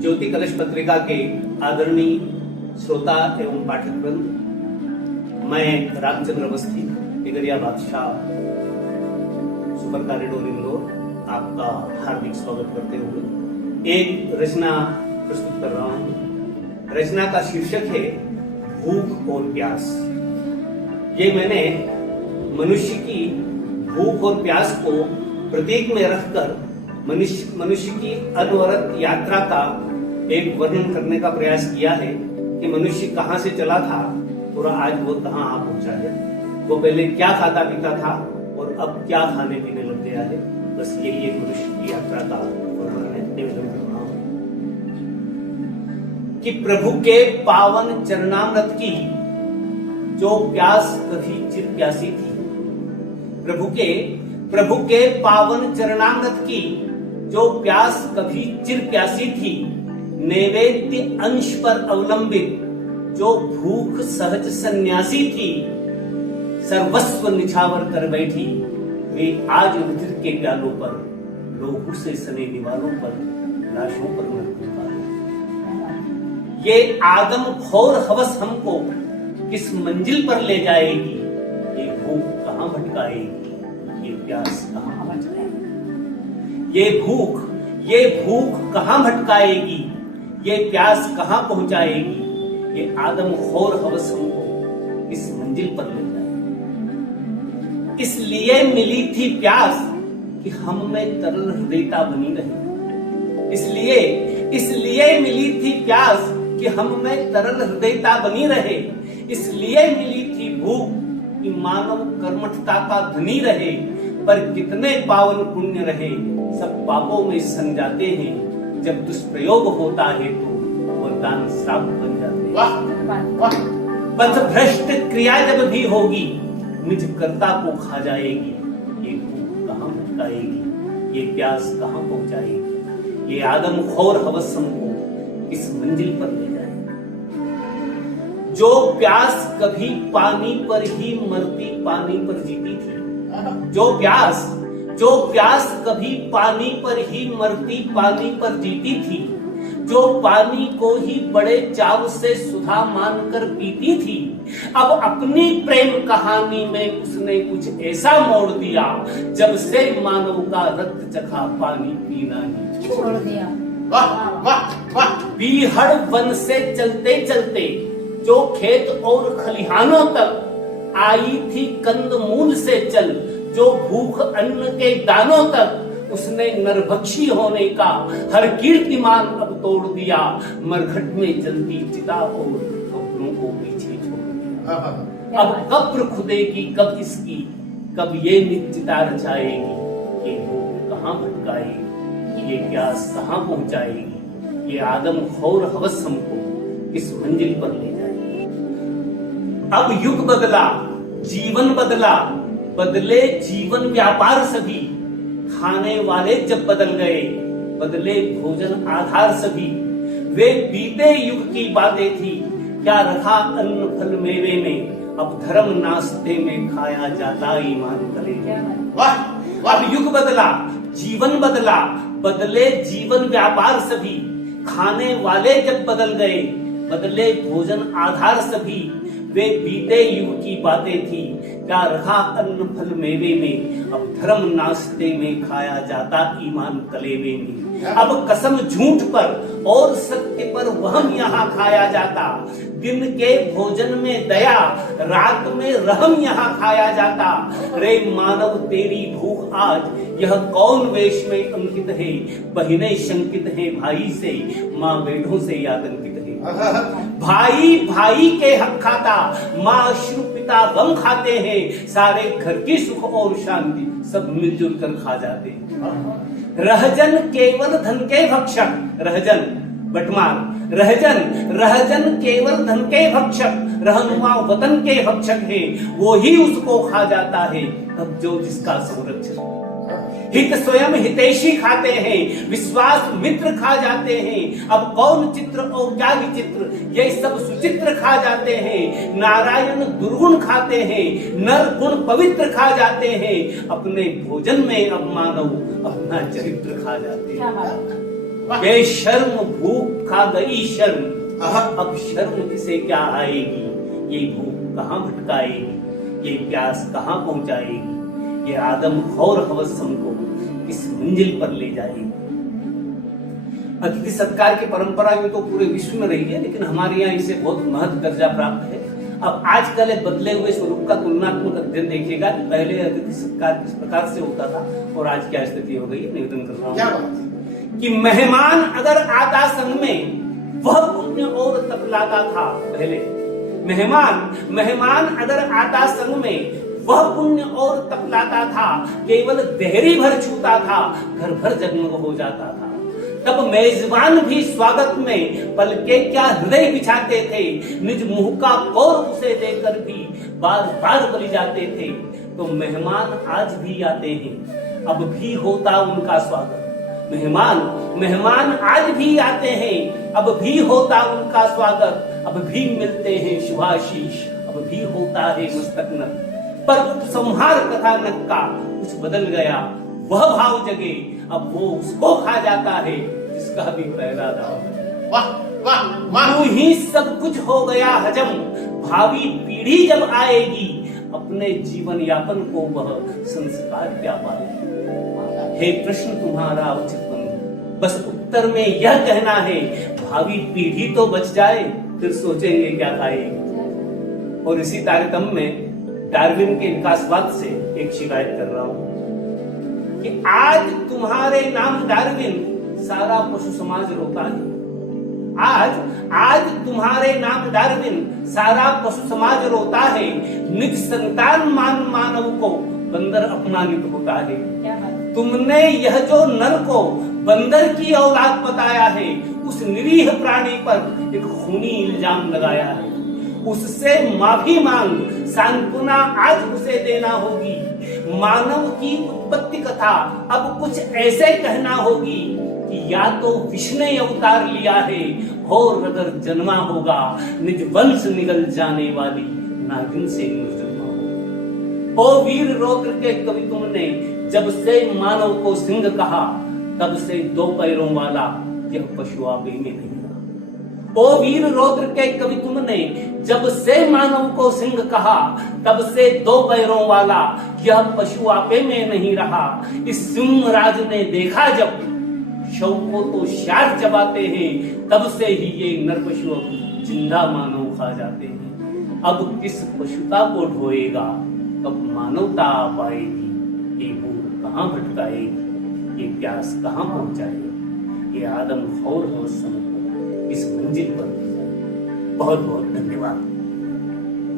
ज्योति कलश पत्रिका के आदरणीय श्रोता एवं पाठक वृंद, मैं रामचंद्र अवस्थी, टिगरिया बादशाह, सुपर कॉरिडोर इंदौर, आपका हार्दिक स्वागत करते हुए एक रचना प्रस्तुत कर रहा हूं। रचना का शीर्षक है भूख और प्यास। ये मैंने मनुष्य की भूख और प्यास को प्रतीक में रखकर मनुष्य की अनवरत यात्रा का एक वर्णन करने का प्रयास किया है कि मनुष्य कहां से चला था और आज वो कहां आ पहुंचा है। वो पहले क्या खाता पीता था और अब क्या खाने पीने लग गया है। बस यही एक मनुष्य की यात्रा का वर्णन है, निवेदन कर रहा हूं कि प्रभु के पावन चरणामृत की जो प्यास कभी चिर प्यासी थी, प्रभु के पावन चरणामृत की जो प्यास कभी चिर प्यासी थी, नैवेद्य अंश पर अवलंबित जो भूख सहज सन्यासी थी, सर्वस्व निछावर कर बैठी वे आज रुधिर के प्यालों पर, लोहू से सने दीवारों पर, लाशों पर मरता है। ये आदम खोर हवस हमको किस मंजिल पर ले जाएगी, ये भूख कहां भटकाएगी, ये प्यास कहां भटकाएगी, ये भूख कहां भटकाएगी, ये प्यास कहां पहुंचाएगी, ये आदम खोर हवस हमको इस मंजिल पर ले जाएगी। इसलिए मिली थी प्यास कि हम में तरल हृदयता बनी रहे। इसलिए मिली थी प्यास कि हम में तरल हृदयता बनी रहे। इसलिए मिली थी भूख कि मानव कर्मठता का धनी रहे। पर कितने पावन पुण्य रहे, सब पापों में सन जाते हैं। जब दुष्प्रयोग होता है तो वरदान श्राप बन जाते हैं। वाह पथभ्रष्ट क्रिया जब भी होगी, निज कर्ता को खा जाएगी। ये भूख कहां भटकाएगी, ये प्यास कहां पहुंचाएगी, ये आदम खोर हवस हमको किस मंजिल पर ले जाएगी। जो प्यास कभी पानी पर ही मरती, पानी पर जीती थी, जो प्यास कभी पानी पर ही मरती, पानी पर जीती थी, जो पानी को ही बड़े चाव से सुधा मानकर पीती थी, अब अपनी प्रेम कहानी में उसने कुछ ऐसा मोड़ दिया, जब से मानव का रक्त चखा पानी पीना ही छोड़ दिया। बीहड़ वन से चलते चलते जो खेत और खलिहानों तक आई थी, कंदमूल से चल जो भूख अन्न के दानों तक, उसने नरभक्षी होने का हर कीर्तिमान अब तोड़ दिया। मरघट में जलती चिता और कब्रों को पीछे छोड़ दिया। अब कब्र खुदेगी कब इसकी, कब ये निश्चिता रचाएगी। ये भूख कहां भटकाएगी, ये प्यास कहां पहुंचाएगी, ये आदम खोर हवस हमको किस मंजिल पर ले जाएगी। अब युग बदला, जीवन बदला, बदले जीवन व्यापार सभी। खाने वाले जब बदल गए, बदले भोजन आधार सभी। वे बीते युग की बातें थी, क्या रखा अन्न फल मेवे में, अब धर्म नाश्ते में खाया जाता ईमान करे। वाह अब युग बदला, जीवन बदला, बदले जीवन व्यापार सभी। खाने वाले जब बदल गए, बदले भोजन आधार सभी। वे बीते युग की बातें थी, क्या रखा अन्न फल मेवे में, अब धर्म नाश्ते में खाया जाता ईमान कलेवे में। अब कसम झूठ पर और सत्य पर वहम यहाँ खाया जाता। दिन के भोजन में दया, रात में रहम यहाँ खाया जाता। रे मानव तेरी भूख आज यह कौन वेश में अंकित है। बहिने शंकित है भाई से, माँ बेटों से आतंकित है। भाई भाई के हक खाता, माँ अश्रु पिता गम खाते हैं। सारे घर की सुख और शांति सब मिलजुल कर खा जाते हैं। रहजन केवल धन के भक्षक, रहजन बटमार, रहजन केवल धन के भक्षक, रहनुमा वतन के भक्षक है। वो ही उसको खा जाता है अब जो जिसका संरक्षक। हित स्वयं हितैषी खाते हैं, विश्वास मित्र खा जाते हैं। अब कौन चित्र और क्या विचित्र, ये सब सुचित्र खा जाते हैं। नारायण दुर्गुण खाते हैं, नर गुण पवित्र खा जाते हैं। अपने भोजन में अब मानव अपना चरित्र खा जाते हैं। बेशर्म भूख खा गई शर्म, अब शर्म किसे क्या आएगी, ये भूख कहाँ भटकाएगी, ये प्यास कहाँ पहुंचाएगी, ये आदम खौर हवस हमको किस मंजिल पर ले जाएगी। अतिथि सत्कार की परंपरा में तो पूरे विश्व में रही है, लेकिन हमारे यहाँ इसे बहुत महत्व दर्जा प्राप्त है। अब आजकल बदले हुए स्वरूप का तुलनात्मक अध्ययन देखिएगा, पहले अतिथि सत्कार किस प्रकार से होता था और आज क्या स्थिति हो गई है। निवेदन कर रहा हूँ कि मेहमान अगर आता संग में वह पुण्य और तपलाता था। पहले मेहमान अगर आता संग में वह पुण्य और तपलाता था, केवल देहरी भर छूता था, घर भर जगमग हो जाता था। तब मेजबान भी स्वागत में पलके क्या हृदय बिछाते थे, निज मुंह का कौर उसे देकर भी बार बार बलि जाते थे। तो मेहमान आज भी आते हैं, अब भी होता उनका स्वागत। मेहमान आज भी आते हैं, अब भी होता उनका स्वागत। अब भी मिलते हैं शुभाशीष, अब भी होता है मस्तक नत। पर उपसंहार कथानक का कुछ बदल गया, वह भाव जगे, अब वो उसको खा जाता है जिसका भी पहला दाव। वाह वाह वाह। यूं ही सब कुछ हो गया हजम, भावी पीढ़ी जब आएगी, अपने जीवन यापन को वह संस्कार क्या पाएगी। हे कृष्ण तुम्हारा उचित बंधु, बस उत्तर में यह कहना है, भावी पीढ़ी तो बच जाए, फिर सोचेंगे क्या खाएगी। और इसी तारतम्य में डार्विन के विकासवाद से एक शिकायत कर रहा हूं कि आज तुम्हारे नाम डार्विन, सारा पशु समाज रोता है। आज तुम्हारे नाम डार्विन, सारा पशु समाज रोता है। निज संतान मानव को बंदर अपमानित होता है। तुमने यह जो नर को बंदर की औलाद बताया है, उस निरीह प्राणी पर एक खूनी इल्जाम लगाया है। उससे माफी मांग, सांत्वना आज उसे देना होगी। मानव की उत्पत्ति कथा अब कुछ ऐसे कहना होगी कि या तो विष्णु ने अवतार लिया है, और अगर जन्मा होगा निज वंश निगल जाने वाली नागिन से निर्जन्मा। ओ वीर रौद्र के कवि तुमने, जब से मानव को सिंह कहा, तब से दो पैरों वाला यह पशु आपे में नहीं रहा। ओ वीर रौद्र के कवि तुमने, जब से मानव को सिंह कहा, तब से दो पैरों वाला यह पशु आपे में नहीं रहा। इस सिंह राज ने देखा जब शव को तो शार चबाते हैं, तब से ही ये नर पशु अब जिंदा मानव खा जाते हैं। अब किस पशुता को ढोएगा, कब मानवता आ पाएगी। ये भूख कहाँ भटकाएगी, ये प्यास कहाँ पहुंचाएगी, ये आदम खौर हो इस मंजिल पर। बहुत बहुत धन्यवाद।